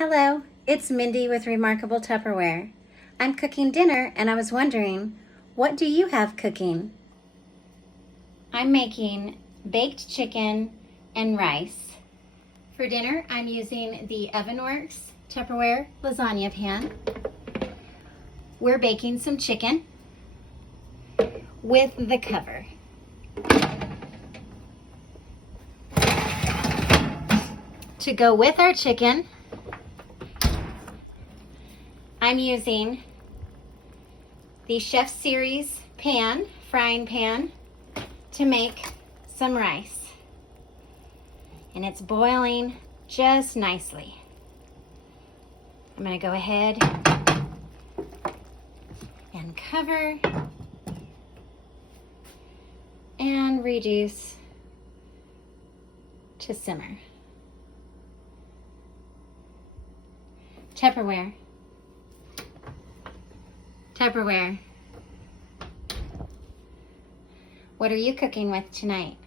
Hello, it's Mindy with Remarkable Tupperware. I'm cooking dinner and I was wondering, what do you have cooking? I'm making baked chicken and rice. For dinner, I'm using the Ovenworks Tupperware lasagna pan. We're baking some chicken with the cover. To go with our chicken, I'm using the Chef Series pan, frying pan, to make some rice. And it's boiling just nicely. I'm going to go ahead and cover and reduce to simmer. Tupperware. Tupperware. What are you cooking with tonight?